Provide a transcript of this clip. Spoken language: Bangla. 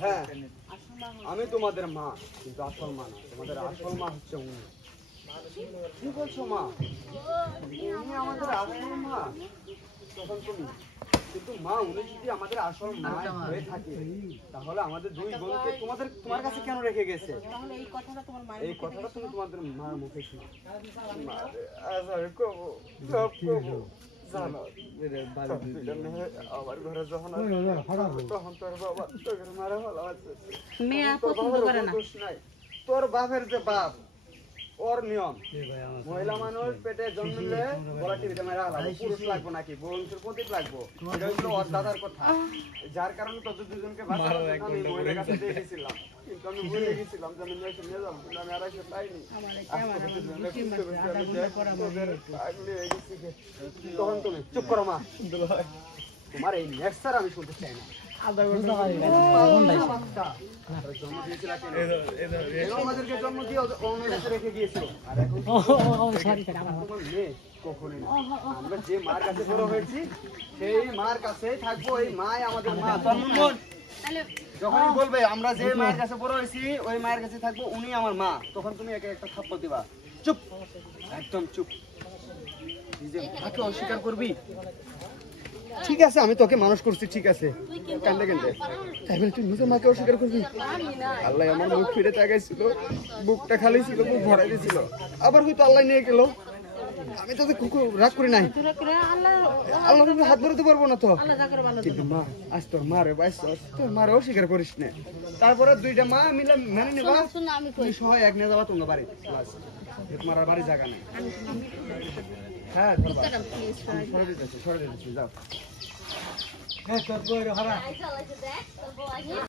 হ্যাঁ আমি তোমাদের মা, কিন্তু আসল মা না, তোমাদের আসল মা হচ্ছে উনি। কি বলছো মা? উনি আমাদের আসল মা? তখন তুমি কিন্তু মা, উনি যদি আমাদের আসল মা হয়ে থাকে তাহলে আমাদের দুই বোনকে তোমার কাছে কেন রেখে গেছে? এই কথাটা তুমি তোমাদের মার মুখে শুনো। আমার ঘরে যখন তখন তোর বাবা তোকে মারা ভালো আছে, তোর বাপের যে বাপ ওর নিয়ম, মহিলা মানুষ পেটে জন্মলে বলা টিভিতে মেরা হলাম, পুরুষ লাগবো নাকি বংশের প্রতীক লাগবো, এটা হলো ওর দাদার কথা। যার কারণে তোদের দুজনকে আমি মহিলার কাছে দিয়ে গেছিলাম, কিন্তু আমি ভুলে গেছিলাম যে আমি নিয়ে যাবো, কিন্তু আমি আর একটা পাইনি। তখন তুমি চুপ করো মা, তোমার এই নেক্সট আমি শুনতে চাই না। জন্ম দিয়ে রেখে গিয়েছিল, আর এখন আমরা যে মার কাছে বড় হয়েছি সেই মার কাছে থাকবো। এই মাই আমাদের মা। যখনই বলবে আমরা যে মায়ের কাছে বড় হয়েছি ওই মায়ের কাছে থাকবো, উনি আমার মা, তখন তুমি একে একটা থাপ্পড় দিবা। চুপ, একদম চুপ। নিজে মাকে অস্বীকার করবি? ঠিক আছে, আমি তোকে মানুষ করছি, ঠিক আছে, কান্দে কান্দে, তাই বলে তুই নিজের মাকে অস্বীকার করবি? আল্লাহ আমার মুখ ফিরে তাকাইছিল, বুকটা খালি ছিল, বুক ভরাই দিয়েছিল, আবার হয়তো আল্লাহ নিয়ে গেল। আমি তোকে রাগ করি নাই, আল্লাহ হাত ধরতে পারবো না তো, কিন্তু মা আজ তোর মারে বাইস, তোর মারে অস্বীকার করিস না। তারপরে দুইটা মা মিলে মেনে নেবা, তুই সহ এক নিয়ে যাবা তোমার বাড়ি, তোমার বাড়ি জায়গা নেই। হ্যাঁ সরে দিতেছি, যাও।